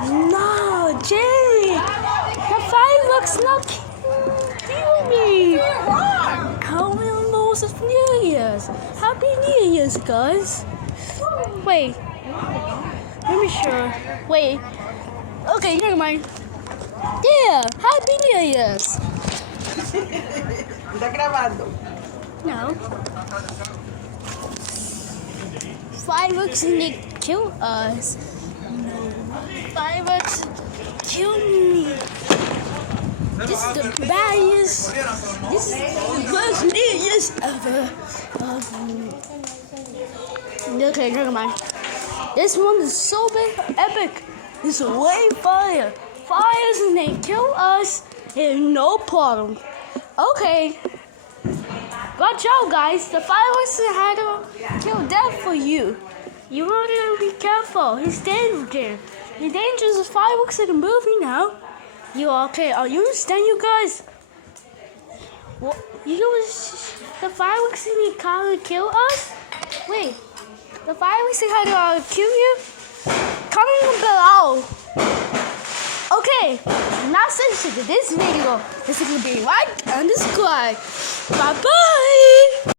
No, Jerry. The fireworks not kill me. How almost of New Year's? Happy New Year's, guys. Wait. Let me sure. Wait. Okay, never mind. Yeah, Happy New Year's. ¿Está grabando? No. Fireworks need to kill us. No. Fireworks kill me. This is the baddest. This is the worst New Year's ever. Okay, never mind. This one is so big, epic. It's way fire. Fires and they kill us. And no problem. Okay. Watch out, guys. The fireworks had to kill death for you. You want to be careful. He's dangerous. He's dangerous as fireworks in the movie now. You okay? Are you understand, you guys? What? The fireworks in the car to kill us? Wait. The fireworks had to kill you? Comment below. Okay, now subscribe to this video. This is going to be right and subscribe. Bye bye.